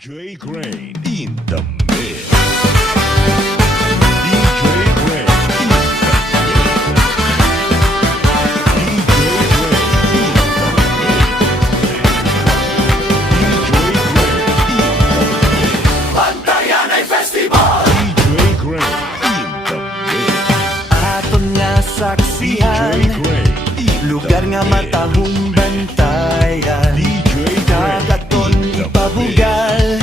DJ Grain in the mix. DJ Grain in the mix. DJ Grain in the mix. Bantayan ay festival. DJ Grain in the mix. Aton nga saksihan, DJ Grain in the lugar nga mix. matahong bantayan. DJ Grain Kagaton in the ipabugal,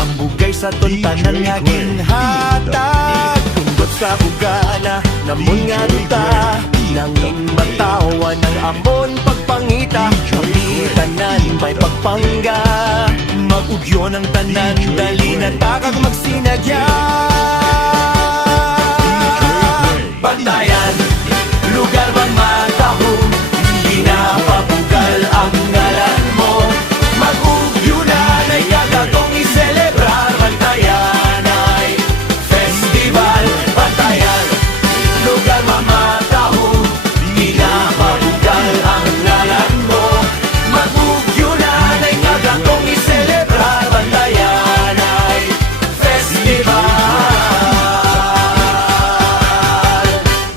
ang bugay sa ton DJ tanan nga Grain ginhatag. Tunggot sa bugana, namon nga duta, nanging matawan ang amon pagpangita. Kami tanan may pagpangga, mag-ugyo ng tanan, dali na takag magsinagya. Bantayan, lugar bang matahong, ginapabugal ang ngalan mo. Mag-ugyo na na'y kagatong iselebrar. Bantayan ay festival. Bantayan, lugar bang matahong, ginapabugal ang ngalan mo. Mag-ugyo na na'y kagatong iselebrar. Bantayan ay festival.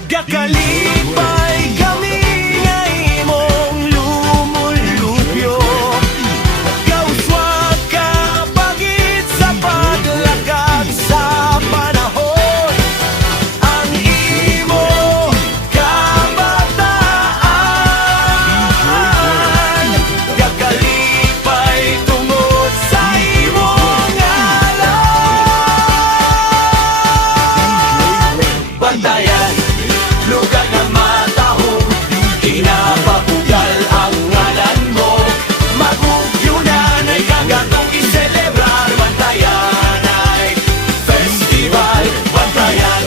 Gakalipay kami nga imong lumulupyo. Kauswag ka pagit sa paglakad sa panahon. Ang imo kabataan, gakalipay tungod sa imong ngalan. Bantayan, lugar na matahong, ginapabugal ang ngalan mo. Mag-ugyo na na'y kagatong iselebrar. Bantayan ay festival. Bantayan,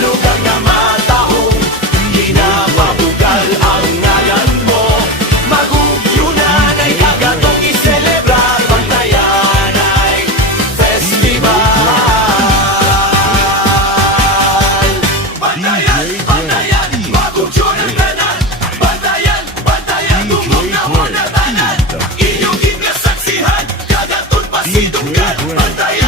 lugar na matahong, ginapabugal ang ngalan mo. Mag-ugyo na na'y kagatong iselebrar. Bantayan ay festival. Bantayan, bantayan, mag-ugyo ng tanan. Bantayan, bantayan, tumog na mo na tanan. Inyong ginasaksihan, kagatun pasidunggan. Bantayan